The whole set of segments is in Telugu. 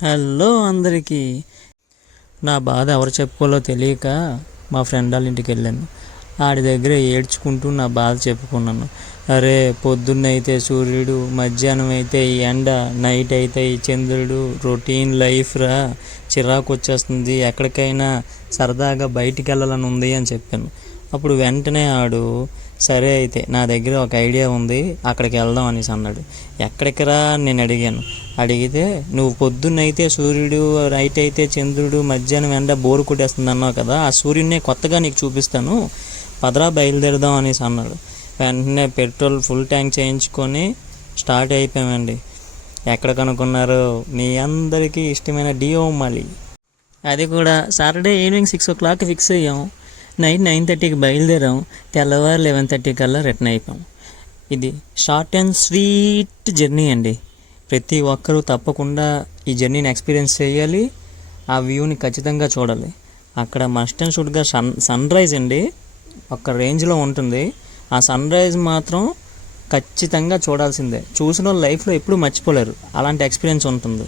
హలో అందరికీ. నా బాధ ఎవరు చెప్పుకోలో తెలియక మా ఫ్రెండ్ వాళ్ళ ఇంటికి వెళ్ళాను. ఆడి దగ్గర ఏడ్చుకుంటూ నా బాధ చెప్పుకున్నాను. అరే, పొద్దున్నైతే సూర్యుడు, మధ్యాహ్నం అయితే ఈ ఎండ, నైట్ అయితే ఈ చంద్రుడు, రొటీన్ లైఫ్ రా, చిరాకు వచ్చేస్తుంది, ఎక్కడికైనా సరదాగా బయటికి వెళ్ళాలని ఉంది అని చెప్పాను. అప్పుడు వెంటనే ఆడు, సరే అయితే నా దగ్గర ఒక ఐడియా ఉంది, అక్కడికి వెళ్దాం అనేసి అన్నాడు. ఎక్కడికి రా అని నేను అడిగాను. అడిగితే, నువ్వు పొద్దున్నైతే సూర్యుడు, నైట్ అయితే చంద్రుడు, మధ్యాహ్నం ఎండ బోరు కొట్టేస్తుంది అన్నావు కదా, ఆ సూర్యుడినే కొత్తగా నీకు చూపిస్తాను, పదరా బయలుదేరదాం అనేసి అన్నాడు. వెంటనే పెట్రోల్ ఫుల్ ట్యాంక్ చేయించుకొని స్టార్ట్ అయిపోయామండి. ఎక్కడ కనుక్కున్నారు? మీ అందరికీ ఇష్టమైన డియోమలి. అది కూడా సాటర్డే ఈవినింగ్ 6 o'clock ఫిక్స్ అయ్యాం. నైట్ 9:30కి బయలుదేరాం. తెల్లవారు 11:30 కల్లా రిటర్న్ అయిపోయాం. ఇది షార్ట్ అండ్ స్వీట్ జర్నీ అండి. ప్రతి ఒక్కరూ తప్పకుండా ఈ జర్నీని ఎక్స్పీరియన్స్ చేయాలి. ఆ వ్యూని ఖచ్చితంగా చూడాలి. అక్కడ మస్ట్ అండ్ షుడ్గా సన్ రైజ్ అండి, ఒక రేంజ్లో ఉంటుంది. ఆ సన్ రైజ్ మాత్రం ఖచ్చితంగా చూడాల్సిందే. చూసిన వాళ్ళు లైఫ్లో ఎప్పుడూ మర్చిపోలేరు. అలాంటి ఎక్స్పీరియన్స్ ఉంటుంది.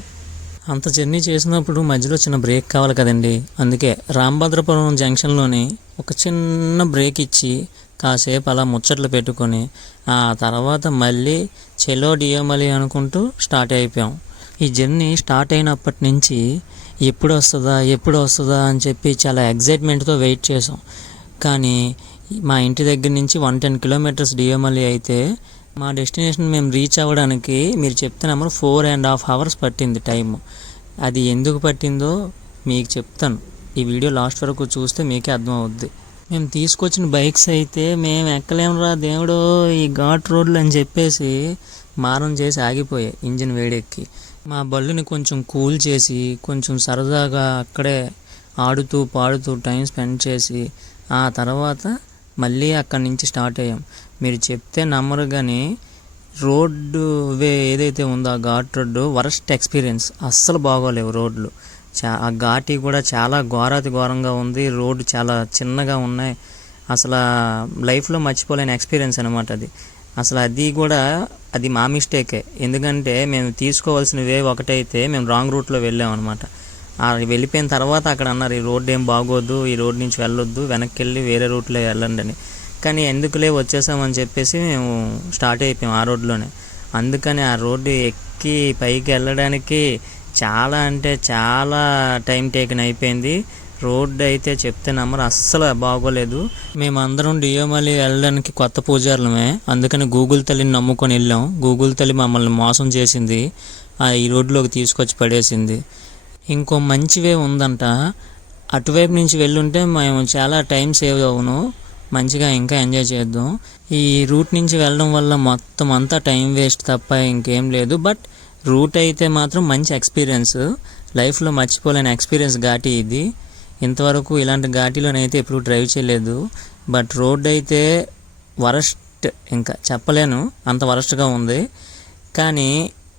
అంత జర్నీ చేసినప్పుడు మధ్యలో చిన్న బ్రేక్ కావాలి కదండి. అందుకే రాంభద్రపురం జంక్షన్లోని ఒక చిన్న బ్రేక్ ఇచ్చి కాసేపు అలా ముచ్చట్లు పెట్టుకొని ఆ తర్వాత మళ్ళీ చెలో డియోమలి అనుకుంటూ స్టార్ట్ అయిపోయాం. ఈ జర్నీ స్టార్ట్ అయినప్పటి నుంచి ఎప్పుడు వస్తుందా అని చెప్పి చాలా ఎగ్జైట్మెంట్తో వెయిట్ చేసాం. కానీ మా ఇంటి దగ్గర నుంచి 110 kilometers డియోమలి అయితే మా డెస్టినేషన్ మేము రీచ్ అవ్వడానికి మీరు చెప్తున్నాము 4.5 hours పట్టింది టైం. అది ఎందుకు పట్టిందో మీకు చెప్తాను. ఈ వీడియో లాస్ట్ వరకు చూస్తే మీకే అర్థమవుద్ది. మేము తీసుకొచ్చిన బైక్స్ అయితే మేము ఎక్కలేమురా దేవుడు ఈ ఘాట్ రోడ్లు అని చెప్పేసి మారం చేసి ఆగిపోయాయి ఇంజిన్ వేడెక్కి. మా బళ్ళుని కొంచెం కూల్ చేసి కొంచెం సరదాగా అక్కడే ఆడుతూ పాడుతూ టైం స్పెండ్ చేసి ఆ తర్వాత మళ్ళీ అక్కడి నుంచి స్టార్ట్ అయ్యాం. మీరు చెప్తే నమ్మరు కానీ రోడ్డు ఏదైతే ఉందో ఆ ఘాట్ రోడ్డు వరస్ట్ ఎక్స్పీరియన్స్. అస్సలు బాగోలేవు రోడ్లు. ఆ ఘాటి కూడా చాలా ఘోరాతి ఘోరంగా ఉంది. రోడ్డు చాలా చిన్నగా ఉన్నాయి. అసలు లైఫ్లో మర్చిపోలేని ఎక్స్పీరియన్స్ అనమాట అది. అసలు అది మా మిస్టేకే. ఎందుకంటే మేము తీసుకోవాల్సిన వే ఒకటైతే మేము రాంగ్ రూట్లో వెళ్ళామన్నమాట. వెళ్ళిపోయిన తర్వాత అక్కడ అన్నారు ఈ రోడ్డు ఏం బాగోదు, ఈ రోడ్ నుంచి వెళ్ళొద్దు, వెనక్కి వెళ్ళి వేరే రూట్లో వెళ్ళండి అని. కానీ ఎందుకులే వచ్చేసామని చెప్పేసి మేము స్టార్ట్ అయిపోయాం ఆ రోడ్లోనే. అందుకని ఆ రోడ్డు ఎక్కి పైకి వెళ్ళడానికి చాలా అంటే చాలా టైం టేకన్ అయిపోయింది. రోడ్డు అయితే చెప్తే నమ్మరు, అస్సలు బాగోలేదు. మేమందరం డియోమలి వెళ్ళడానికి కొత్త పూజారులమే. అందుకని గూగుల్ తల్లిని నమ్ముకొని వెళ్ళాం. గూగుల్ తల్లి మమ్మల్ని మోసం చేసింది, ఈ రోడ్లోకి తీసుకొచ్చి పడేసింది. ఇంకో మంచి వే ఉందంట, అటువైపు నుంచి వెళ్ళుంటే మేము చాలా టైం సేవ్ అవును, మంచిగా ఇంకా ఎంజాయ్ చేద్దాం. ఈ రూట్ నుంచి వెళ్ళడం వల్ల మొత్తం అంతా టైం వేస్ట్ తప్ప ఇంకేం లేదు. బట్ రూట్ అయితే మాత్రం మంచి ఎక్స్పీరియన్స్, లైఫ్లో మర్చిపోలేని ఎక్స్పీరియన్స్ ఘాటి ఇది. ఇంతవరకు ఇలాంటి ఘాటిలోనైతే ఎప్పుడు డ్రైవ్ చేయలేదు. బట్ రోడ్ అయితే వరస్ట్, ఇంకా చెప్పలేను, అంత వరస్ట్గా ఉంది. కానీ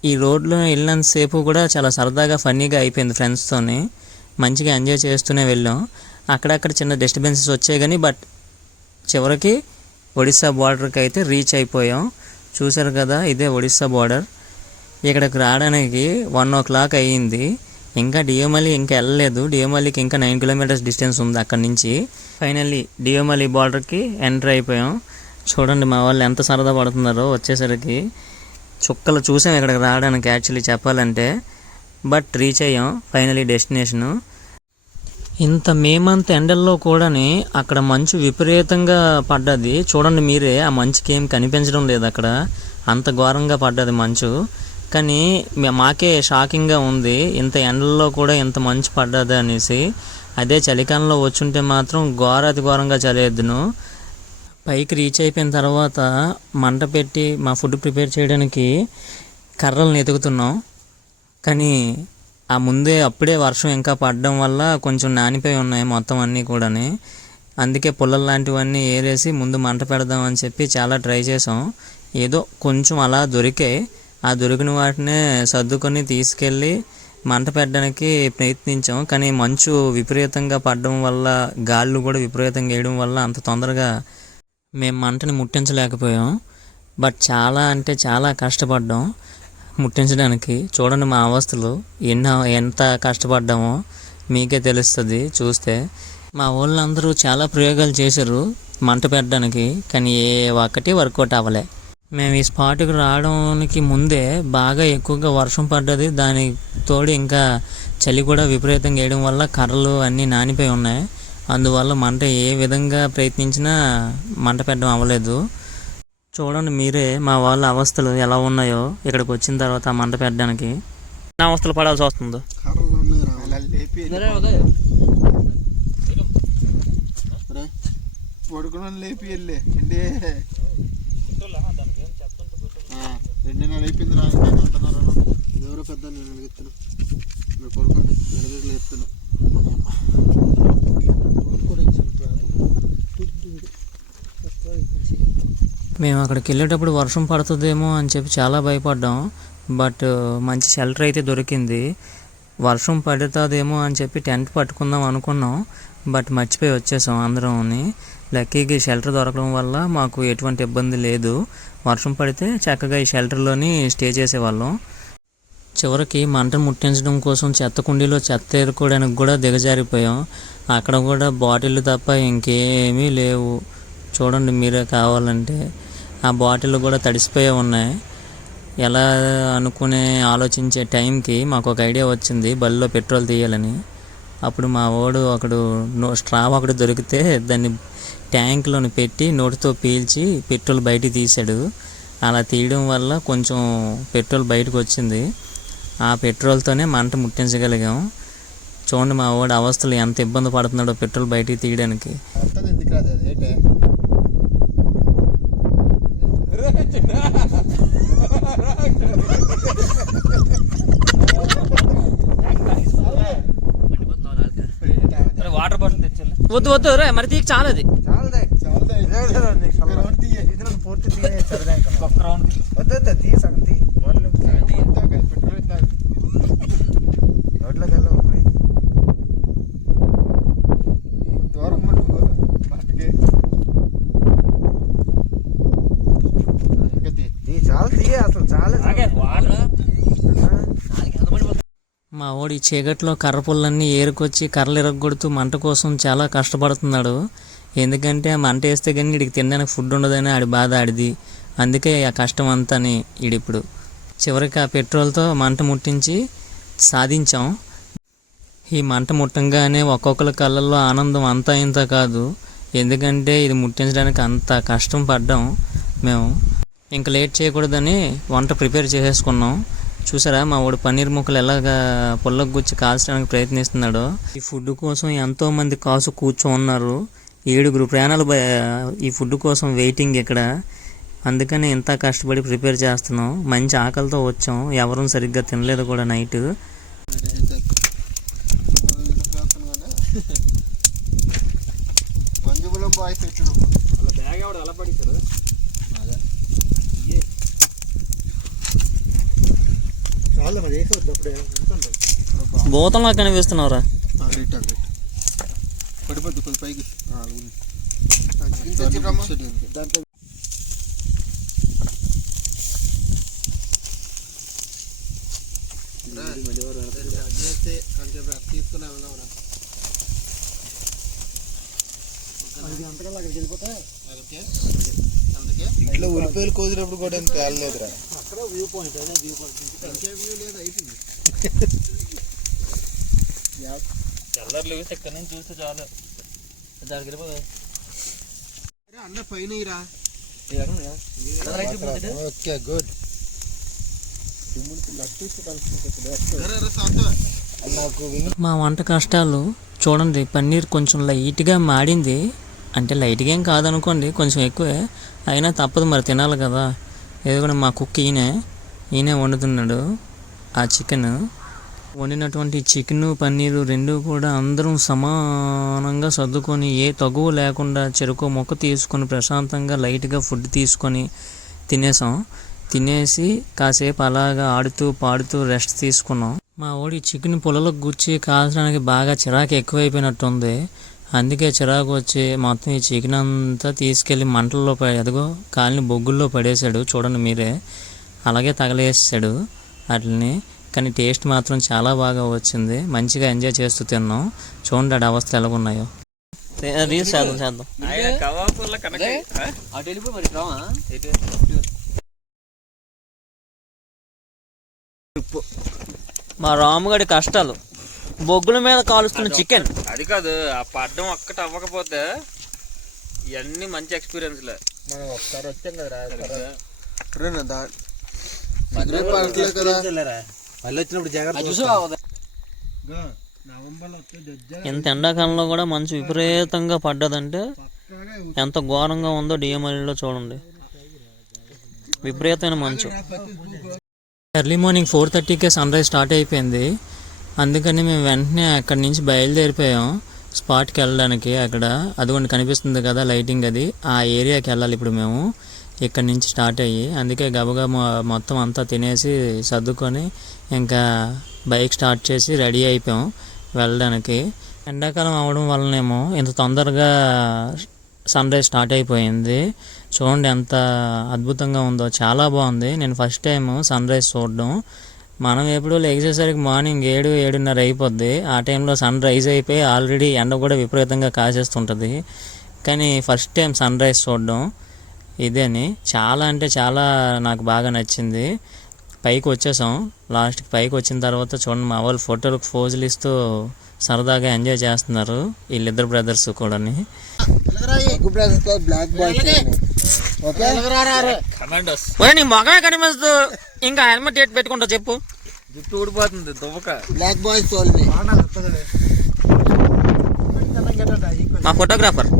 ఈ రోడ్లో వెళ్ళినంతసేపు కూడా చాలా సరదాగా ఫన్నీగా అయిపోయింది. ఫ్రెండ్స్తోని మంచిగా ఎంజాయ్ చేస్తూనే వెళ్ళాం. అక్కడక్కడ చిన్న డిస్టర్బెన్సెస్ వచ్చాయి కానీ బట్ చివరికి ఒడిస్సా బార్డర్కి అయితే రీచ్ అయిపోయాం. చూసారు కదా, ఇదే ఒడిస్సా బార్డర్. ఇక్కడికి రావడానికి 1 o'clock అయ్యింది. ఇంకా డియోమలి ఇంకా వెళ్ళలేదు. డియోమలికి ఇంకా 9 kilometers డిస్టెన్స్ ఉంది అక్కడి నుంచి. ఫైనల్లీ డియోమలి బార్డర్కి ఎంటర్ అయిపోయాం. చూడండి మా వాళ్ళు ఎంత సరదా పడుతున్నారో వచ్చేసరికి. చుక్కలు చూసాం ఇక్కడికి రావడానికి యాక్చువల్లీ చెప్పాలంటే. బట్ రీచ్ అయ్యాం ఫైనల్లీ డెస్టినేషను. ఇంత మేమంత ఎండల్లో కూడా అక్కడ మంచు విపరీతంగా పడ్డది. చూడండి మీరే, ఆ మంచుకి ఏం కనిపించడం లేదు అక్కడ, అంత ఘోరంగా పడ్డది మంచు. కానీ మాకే షాకింగ్గా ఉంది, ఇంత ఎండల్లో కూడా ఇంత మంచు పడ్డది అనేసి. అదే చలికాలంలో వచ్చుంటే మాత్రం ఘోరాతి ఘోరంగా చలేద్దును. పైకి రీచ్ అయిపోయిన తర్వాత మంట పెట్టి మా ఫుడ్ ప్రిపేర్ చేయడానికి కర్రలను ఎతుకుతున్నాం. కానీ ఆ ముందే అప్పుడే వర్షం ఇంకా పడడం వల్ల కొంచెం నానిపోయి ఉన్నాయి మొత్తం అన్నీ కూడా. అందుకే పుల్లలు లాంటివన్నీ ఏరేసి ముందు మంట పెడదామని చెప్పి చాలా ట్రై చేసాం. ఏదో కొంచెం అలా దొరికాయి. ఆ దొరికిన వాటినే సర్దుకొని తీసుకెళ్ళి మంట పెట్టడానికి ప్రయత్నించాం. కానీ మంచు విపరీతంగా పడడం వల్ల, గాళ్ళు కూడా విపరీతంగా వేయడం వల్ల అంత తొందరగా మేము మంటని ముట్టించలేకపోయాం. బట్ చాలా అంటే చాలా కష్టపడ్డాం. ముట్టించడానికి. చూడండి మా అవస్థలు ఎంత కష్టపడ్డామో మీకే తెలుస్తుంది చూస్తే. మా వాళ్ళందరూ చాలా ప్రయోగాలు చేశారు మంట పెట్టడానికి, కానీ ఏ ఒక్కటి వర్కౌట్ అవ్వలే. మేము ఈ స్పాట్కి రావడానికి ముందే బాగా ఎక్కువగా వర్షం పడ్డది, దానికి తోడు ఇంకా చలి కూడా విపరీతంగా వేయడం వల్ల కర్రలు అన్నీ నానిపోయి ఉన్నాయి. అందువల్ల మంట ఏ విధంగా ప్రయత్నించినా మంట పెట్టడం అవ్వలేదు. చూడండి మీరే మా వాళ్ళ అవస్థలు ఎలా ఉన్నాయో ఇక్కడికి వచ్చిన తర్వాత ఆ మంట పెట్టడానికి నా అవస్థలు పడాల్సి వస్తుందో. లేపి వెళ్ళే రెండున్నర అయిపోయింది రాంటున్నారు. ఎవరో పెద్ద నేను అడుగుతాను, మీరు కొడుకుని ఎడగడలు చెప్తాను. మేము అక్కడికి వెళ్ళేటప్పుడు వర్షం పడుతుందేమో అని చెప్పి చాలా భయపడ్డాం. బట్ మంచి షెల్టర్ అయితే దొరికింది. వర్షం పడుతుందేమో అని చెప్పి టెంట్ పట్టుకుందాం అనుకున్నాం, బట్ మర్చిపోయి వచ్చేసాం అందరంని. లక్కీకి షెల్టర్ దొరకడం వల్ల మాకు ఎటువంటి ఇబ్బంది లేదు. వర్షం పడితే చక్కగా ఈ షెల్టర్లోని స్టే చేసేవాళ్ళం. చివరికి మంట ముట్టించడం కోసం చెత్త కుండీలో చెత్త ఏరుకోవడానికి కూడా దిగజారిపోయాం. అక్కడ కూడా బాటిల్ తప్ప ఇంకేమీ లేవు. చూడండి మీరే కావాలంటే. ఆ బాటిల్ కూడా తడిసిపోయే ఉన్నాయి. ఎలా అనుకునే ఆలోచించే టైంకి మాకు ఒక ఐడియా వచ్చింది, బల్లో పెట్రోల్ తీయాలని. అప్పుడు మా వాడు స్ట్రా ఒకటి దొరికితే దాన్ని ట్యాంక్లోని పెట్టి నోటితో పీల్చి పెట్రోల్ బయటికి తీశాడు. అలా తీయడం వల్ల కొంచెం పెట్రోల్ బయటకు వచ్చింది. ఆ పెట్రోల్తోనే మంట ముట్టించగలిగాం. చూడండి మా వాడు అవస్థలు ఎంత ఇబ్బంది పడుతున్నాడో పెట్రోల్ బయటికి తీయడానికి. వాటర్ బాటిల్ తెచ్చాను. వద్దు రే మరి తీకి చాలది. మా వాడు ఈ చీకట్లో కర్ర పుల్లన్నీ ఏరుకొచ్చి కర్రలు ఇరగొడుతూ మంట కోసం చాలా కష్టపడుతున్నాడు. ఎందుకంటే ఆ మంట వేస్తే కానీ వీడికి తినడానికి ఫుడ్ ఉండదని ఆడి బాధ ఆడిది. అందుకే ఆ కష్టం అంతాని ఈడిప్పుడు. చివరికి ఆ పెట్రోల్తో మంట ముట్టించి సాధించాం. ఈ మంట ముట్టంగానే ఒక్కొక్కరి కళ్ళల్లో ఆనందం అంతా ఇంత కాదు. ఎందుకంటే ఇది ముట్టించడానికి అంత కష్టం పడ్డాం మేము. ఇంకా లేట్ చేయకూడదని వంట ప్రిపేర్ చేసేసుకున్నాం. చూసారా మా వాడు పన్నీర్ ముక్కలు ఎలాగా పుల్లకు గుచ్చి కాల్చడానికి ప్రయత్నిస్తున్నాడో. ఈ ఫుడ్ కోసం ఎంతోమంది కాసు కూర్చోన్నారు. 7 ప్రాణాలు ఈ ఫుడ్ కోసం వెయిటింగ్ ఇక్కడ. అందుకని ఇంత కష్టపడి ప్రిపేర్ చేస్తున్నాం. మంచి ఆకలితో వచ్చాం, ఎవరూ సరిగ్గా తినలేదు కూడా నైట్. భూతంలా కనిపిస్తున్నావురా. ఇట్లా ఉల్లిపాయలు కోసినప్పుడు కూడా ఏం తేలలేదురా. చూస్తే చాలు అన్న పైన ఓకే గుడ్. మా వంట కష్టాలు చూడండి. పన్నీర్ కొంచెం లైట్గా మాడింది, అంటే లైట్గా ఏం కాదనుకోండి, కొంచెం ఎక్కువే. అయినా తప్పదు మరి, తినాలి కదా. ఏదో మా కుక్ ఈయనే వండుతున్నాడు ఆ చికెన్. వండినటువంటి చికెన్ పన్నీరు రెండు కూడా అందరం సమానంగా సర్దుకొని ఏ తగువ లేకుండా చెరుకు మొక్క తీసుకొని ప్రశాంతంగా లైట్గా ఫుడ్ తీసుకొని తినేసి కాసేపు అలాగా ఆడుతూ పాడుతూ రెస్ట్ తీసుకున్నాం. మా వాడి చికెన్ పొలంలోకి గుచ్చి కాల్చడానికి బాగా చిరాకు ఎక్కువైపోయినట్టుంది. అందుకే చిరాకు వచ్చి మొత్తం ఈ చికెన్ అంతా తీసుకెళ్ళి మంటల్లో ఎదుగో కాలిని బొగ్గుల్లో పడేశాడు. చూడండి మీరే, అలాగే తగలేసాడు. వాటిని. కానీ టేస్ట్ మాత్రం చాలా బాగా వచ్చింది, మంచిగా ఎంజాయ్ చేస్తూ తిన్నాం. చూడండి ఆడ అవస్థలు ఎలా ఉన్నాయో. రీల్స్ చేద్దాం. మా రాముగడి కష్టాలు, బొగ్గుల మీద కాలుస్తున్న చికెన్. అది కాదు, ఆ పడ్డం ఒక్కటి అవ్వకపోతే ఇవన్నీ మంచి ఎక్స్పీరియన్స్లే. మనం ఒకసారి వచ్చాం కదా ఇంత ఎండాకాలంలో కూడా మంచు విపరీతంగా పడ్డదంటే ఎంత ఘోరంగా ఉందో డిఎంఎల్లో చూడండి, విపరీతమైన మంచు. ఎర్లీ మార్నింగ్ 4:30కే సన్ రైజ్ స్టార్ట్ అయిపోయింది. అందుకని మేము వెంటనే అక్కడి నుంచి బయలుదేరిపోయాం స్పాట్కి వెళ్ళడానికి. అక్కడ అదిగోండి కనిపిస్తుంది కదా లైటింగ్, అది ఆ ఏరియాకి వెళ్ళాలి ఇప్పుడు మేము ఇక్కడి నుంచి స్టార్ట్ అయ్యి. అందుకే గబగబా మొత్తం అంతా తినేసి సర్దుకొని ఇంకా బైక్ స్టార్ట్ చేసి రెడీ అయిపోయాం వెళ్ళడానికి. ఎండాకాలం అవడం వల్లనేమో ఇంత తొందరగా సన్ రైజ్ స్టార్ట్ అయిపోయింది. చూడండి ఎంత అద్భుతంగా ఉందో, చాలా బాగుంది. నేను ఫస్ట్ టైం సన్ రైజ్ చూడడం. మనం ఎప్పుడూ లెగిసేసరికి మార్నింగ్ 7-7:30 అయిపోద్ది. ఆ టైంలో సన్ రైజ్ అయిపోయి ఆల్రెడీ ఎండ కూడా విపరీతంగా కాసేస్తుంటుంది. కానీ ఫస్ట్ టైం సన్ రైజ్ చూడడం ఇదేని చాలా అంటే చాలా నాకు బాగా నచ్చింది. పైకి వచ్చేసాం. లాస్ట్కి పైకి వచ్చిన తర్వాత చూడండి మా వాళ్ళు ఫోటోలకు ఫోజులు ఇస్తూ సరదాగా ఎంజాయ్ చేస్తున్నారు వీళ్ళిద్దరు బ్రదర్స్ కూడా. నీ మొఖమే కనిపిస్తూ ఇంకా హెల్మెట్ డేట్ పెట్టుకుంటా చెప్పు, జుట్టు ఊడిపోతుంది దువ్వక. బ్లాక్ బాయ్స్ మా ఫోటోగ్రాఫర్.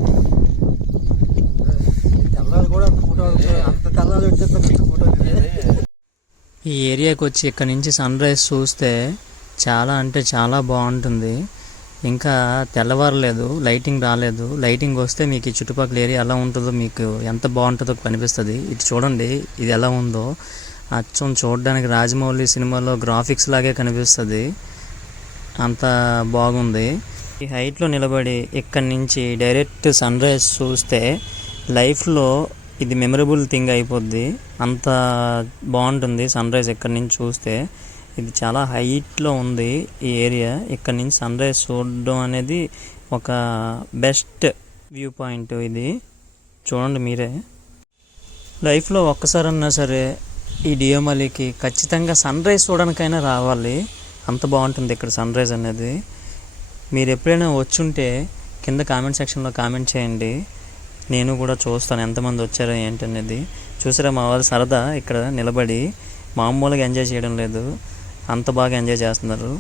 ఈ ఏరియాకి వచ్చి ఇక్కడ నుంచి సన్ రైజ్ చూస్తే చాలా అంటే చాలా బాగుంటుంది. ఇంకా తెల్లవారలేదు, లైటింగ్ రాలేదు. లైటింగ్ వస్తే మీకు ఈ చుట్టుపక్కల ఏరియా ఎలా ఉంటుందో, మీకు ఎంత బాగుంటుందో కనిపిస్తుంది. ఇటు చూడండి ఇది ఎలా ఉందో, అచ్చం చూడడానికి రాజమౌళి సినిమాలో గ్రాఫిక్స్ లాగే కనిపిస్తుంది, అంత బాగుంది. ఈ హైట్లో నిలబడి ఇక్కడి నుంచి డైరెక్ట్ సన్ రైజ్ చూస్తే లైఫ్లో ఇది మెమరబుల్ థింగ్ అయిపోద్ది, అంత బాగుంటుంది సన్ రైజ్ ఇక్కడి నుంచి చూస్తే. ఇది చాలా హైట్లో ఉంది ఈ ఏరియా. ఇక్కడ నుంచి సన్ రైజ్ చూడడం అనేది ఒక బెస్ట్ వ్యూ పాయింట్. ఇది చూడండి మీరే. లైఫ్లో ఒక్కసారన్నా సరే ఈ డియోమలికి ఖచ్చితంగా సన్ రైజ్ చూడడానికైనా రావాలి, అంత బాగుంటుంది ఇక్కడ సన్ రైజ్ అనేది. మీరు ఎప్పుడైనా వచ్చుంటే కింద కామెంట్ సెక్షన్లో కామెంట్ చేయండి, నేను కూడా చూస్తాను ఎంతమంది వచ్చారో ఏంటనేది. చూసారా మా వాళ్ళు సరదా ఇక్కడ నిలబడి మామూలుగా ఎంజాయ్ చేయడం లేదు, అంత బాగా ఎంజాయ్ చేస్తున్నారు.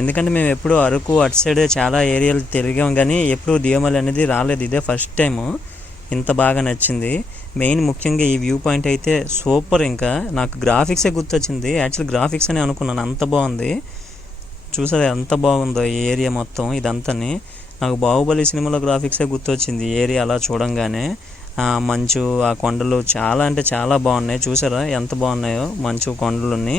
ఎందుకంటే మేము ఎప్పుడు అరకు అటు సైడ్ చాలా ఏరియాలు తిరిగాం కానీ ఎప్పుడు డియోమలి అనేది రాలేదు, ఇదే ఫస్ట్ టైము. ఇంత బాగా నచ్చింది. మెయిన్ ముఖ్యంగా ఈ వ్యూ పాయింట్ అయితే సూపర్. ఇంకా నాకు గ్రాఫిక్సే గుర్తొచ్చింది, యాక్చువల్ గ్రాఫిక్స్ అని అనుకున్నాను, అంత బాగుంది. చూసారా ఎంత బాగుందో ఈ ఏరియా మొత్తం. ఇదంతని నాకు బాహుబలి సినిమాలో గ్రాఫిక్సే గుర్తొచ్చింది ఏరియా అలా చూడంగానే. ఆ మంచు, ఆ కొండలు చాలా అంటే చాలా బాగున్నాయి. చూసారా ఎంత బాగున్నాయో మంచు కొండలుని.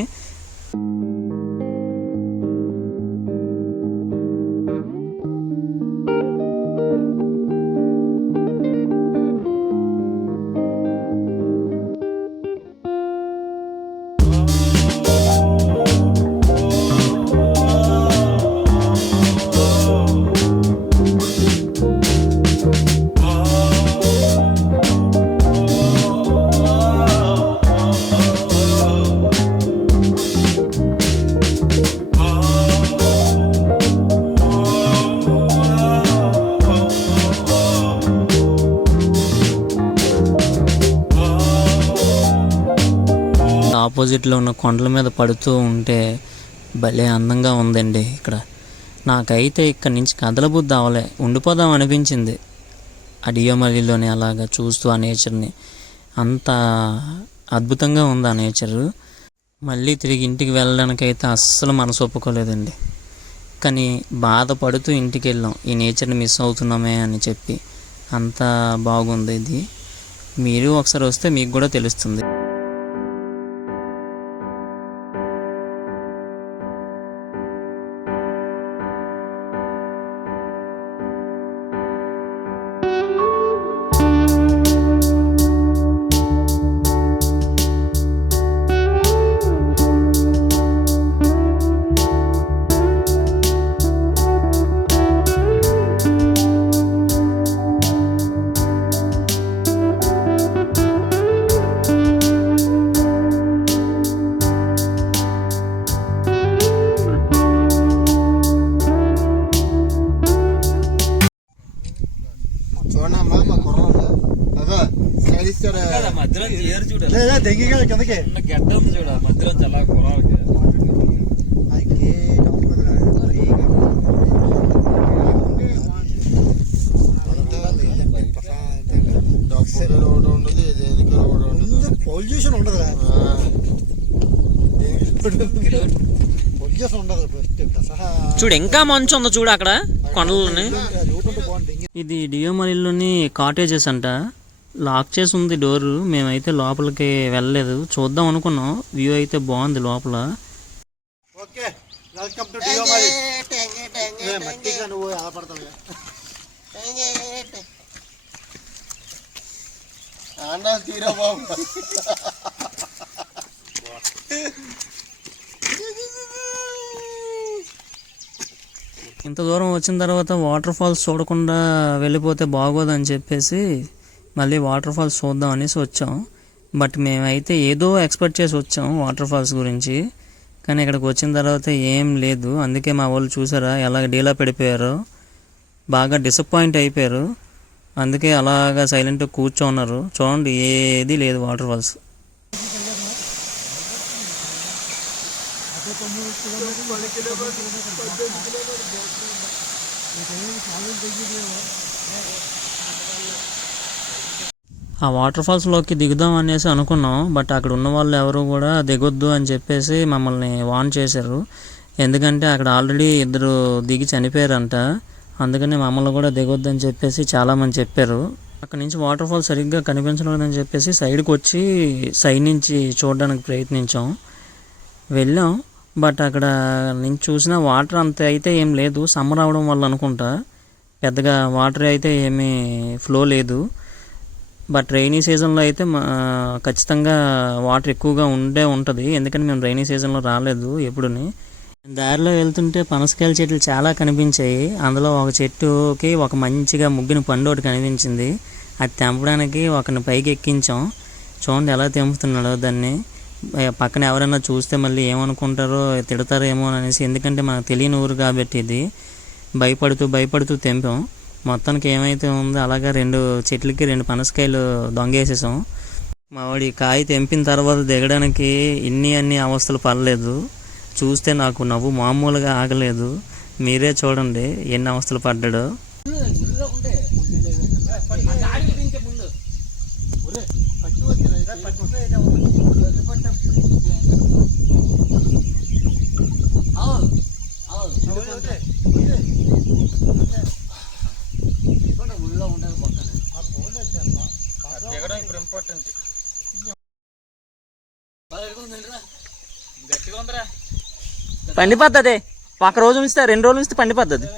ఆపోజిట్లో ఉన్న కొండల మీద పడుతూ ఉంటే భలే అందంగా ఉందండి ఇక్కడ. నాకైతే ఇక్కడి నుంచి కదలబుద్ధి అవ్వలే, ఉండిపోదాం అనిపించింది ఆ డియోమలిలోనే అలాగా చూస్తూ ఆ నేచర్ని. అంత అద్భుతంగా ఉంది ఆ నేచరు. మళ్ళీ తిరిగి ఇంటికి వెళ్ళడానికైతే అస్సలు మనసు ఒప్పుకోలేదండి. కానీ బాధపడుతూ ఇంటికి వెళ్ళాం, ఈ నేచర్ని మిస్ అవుతున్నామే అని చెప్పి. అంత బాగుంది ఇది. మీరు ఒకసారి వస్తే మీకు కూడా తెలుస్తుంది. మధ్యలో ఏరు చూడ దెంగి కిందకి గడ్డ ఉంది చూడ మధ్యలో చాలా పొలాలకి పొల్యూషన్ ఉండదు పొల్యూషన్ ఉండదు చూడు ఇంకా మంచు ఉందో చూడు అక్కడ కొండలోనే. ఇది డియోమరిలోని కాటేజెస్ అంట. లాక్ చేసి ఉంది డోరు. మేమైతే లోపలికి వెళ్ళలేదు, చూద్దాం అనుకున్నాం. వ్యూ అయితే బాగుంది లోపల. Okay welcome to Deomali. మట్టిగా నువ్వు ఆపడతావు ఆండా తీరా బాబు. ఇంత దూరం వచ్చిన తర్వాత వాటర్ ఫాల్స్ చూడకుండా వెళ్ళిపోతే బాగోదని చెప్పేసి మళ్ళీ వాటర్ ఫాల్స్ చూద్దాం అనేసి వచ్చాం. బట్ మేమైతే ఏదో ఎక్స్పెక్ట్ చేసి వచ్చాం వాటర్ ఫాల్స్ గురించి, కానీ ఇక్కడికి వచ్చిన తర్వాత ఏం లేదు. అందుకే మా వాళ్ళు చూసారా ఎలా డీలా పడిపోయారో, బాగా డిసప్పాయింట్ అయిపోయారు. అందుకే అలాగా సైలెంట్గా కూర్చోన్నారు. చూడండి ఏది లేదు వాటర్ ఫాల్స్. ఆ వాటర్ ఫాల్స్లోకి దిగుదాం అనేసి అనుకున్నాం. బట్ అక్కడ ఉన్న వాళ్ళు ఎవరు కూడా దిగొద్దు అని చెప్పేసి మమ్మల్ని వార్న్ చేశారు. ఎందుకంటే అక్కడ ఆల్రెడీ 2 దిగి చనిపోయారంట. అందుకని మమ్మల్ని కూడా దిగొద్దు అని చెప్పేసి చాలామంది చెప్పారు. అక్కడ నుంచి వాటర్ ఫాల్స్ సరిగ్గా కనిపించలేదని చెప్పేసి సైడ్కి వచ్చి సైడ్ నుంచి చూడడానికి ప్రయత్నించాం. వెళ్ళాం, బట్ అక్కడ నుంచి చూసిన వాటర్ అంత అయితే ఏం లేదు. సమ్మర్ అవడం వల్ల అనుకుంటా పెద్దగా వాటర్ అయితే ఏమీ ఫ్లో లేదు. బట్ రైనీ సీజన్లో అయితే ఖచ్చితంగా వాటర్ ఎక్కువగా ఉంటుంది. ఎందుకంటే మేము రైనీ సీజన్లో రాలేదు ఎప్పుడుని. దారిలో వెళ్తుంటే పనసకాయల చెట్లు చాలా కనిపించాయి. అందులో ఒక చెట్టుకి ఒక మంచిగా ముగ్గిన పండు ఒకటి కనిపించింది. అది తెంపడానికి ఒకరిని పైకి ఎక్కించాం. చూడండి ఎలా తెంపుతున్నాడో దాన్ని. పక్కన ఎవరైనా చూస్తే మళ్ళీ ఏమనుకుంటారో, తిడతారేమో అనేసి, ఎందుకంటే మనకు తెలియని ఊరు కాబట్టి ఇది భయపడుతూ తెంపాం. మొత్తానికి ఏమైతే ఉందో అలాగా 2 చెట్లకి 2 పనసకాయలు దొంగేసేసాం. మా వాడి కాయ తెంపిన తర్వాత దిగడానికి అన్ని అవస్థలు పడలేదు. చూస్తే నాకు నవ్వు మామూలుగా ఆగలేదు. మీరే చూడండి ఎన్ని అవస్థలు పడ్డాడో. ఇప్పుడు ఇంపార్టెంట్ గట్టిగా ఉందిరా. పండిపోతుంది. ఒక రోజు ఉంచితే 2 రోజులు ఉంచితే పండిపోతుంది.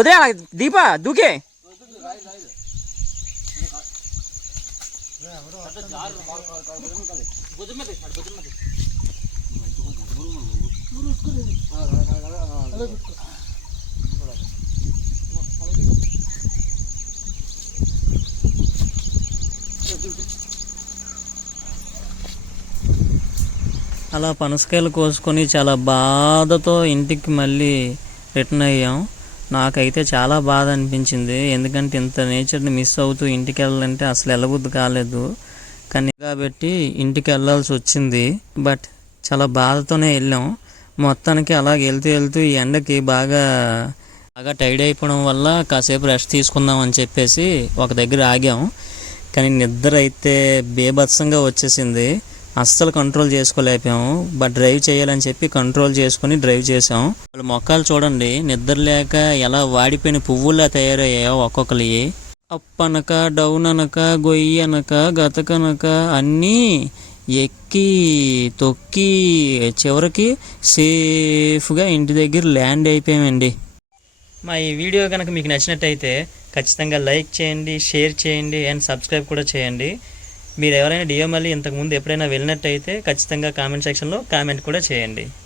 ఉదయం దీపా దూకే అలా పనసకాయలు కోసుకొని చాలా బాధతో ఇంటికి మళ్ళీ రిటర్న్ అయ్యాం. నాకైతే చాలా బాధ అనిపించింది. ఎందుకంటే ఇంత నేచర్ని మిస్ అవుతూ ఇంటికి వెళ్ళాలంటే అసలు వెళ్ళబుద్ధి కాలేదు. కానీ కాబట్టి ఇంటికి వెళ్ళాల్సి వచ్చింది. బట్ చాలా బాధతోనే వెళ్ళాం. మొత్తానికి అలాగే వెళ్తూ ఈ ఎండకి బాగా టైర్డ్ అయిపోవడం వల్ల కాసేపు రెస్ట్ తీసుకుందాం అని చెప్పేసి ఒక దగ్గర ఆగాం. కానీ నిద్ర అయితే బేభత్సంగా వచ్చేసింది. అస్సలు కంట్రోల్ చేసుకోలేకపోయాము. బట్ డ్రైవ్ చేయాలని చెప్పి కంట్రోల్ చేసుకుని డ్రైవ్ చేసాం. వాళ్ళు మొక్కలు చూడండి నిద్ర లేక ఎలా వాడిపోయిన పువ్వుల్లా తయారయ్యాయో ఒక్కొక్కరి. అప్పనక డౌన్ అనక గొయ్యి అనక గతకనక అన్నీ ఎక్కి తొక్కి చివరికి సేఫ్గా ఇంటి దగ్గర ల్యాండ్ అయిపోయామండి. మా ఈ వీడియో కనుక మీకు నచ్చినట్టయితే ఖచ్చితంగా లైక్ చేయండి, షేర్ చేయండి అండ్ సబ్స్క్రైబ్ కూడా చేయండి. మీరు ఎవరైనా డియోమలి ఇంతకుముందు ఎప్పుడైనా వెళ్ళినట్టయితే ఖచ్చితంగా కామెంట్ సెక్షన్లో కామెంట్ కూడా చేయండి.